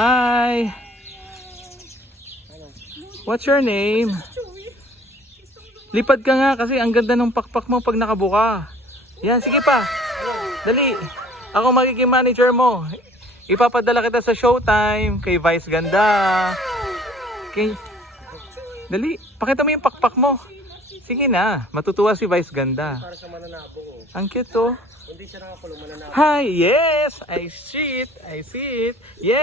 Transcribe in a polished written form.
Hi! What's your name? Lipad ka nga kasi ang ganda ng pakpak mo pag nakabuka. Yan, sige pa. Dali. Ako magiging manager mo. Ipapadala kita sa Showtime kay Vice Ganda. Okay. Dali, pakita mo yung pakpak mo. Sige na, matutuwa si Vice Ganda. Para sa mananabo ko. Ang cute oh. Hindi siya nakakulong mananabo. Hi, yes! I see it. I see it. Yes!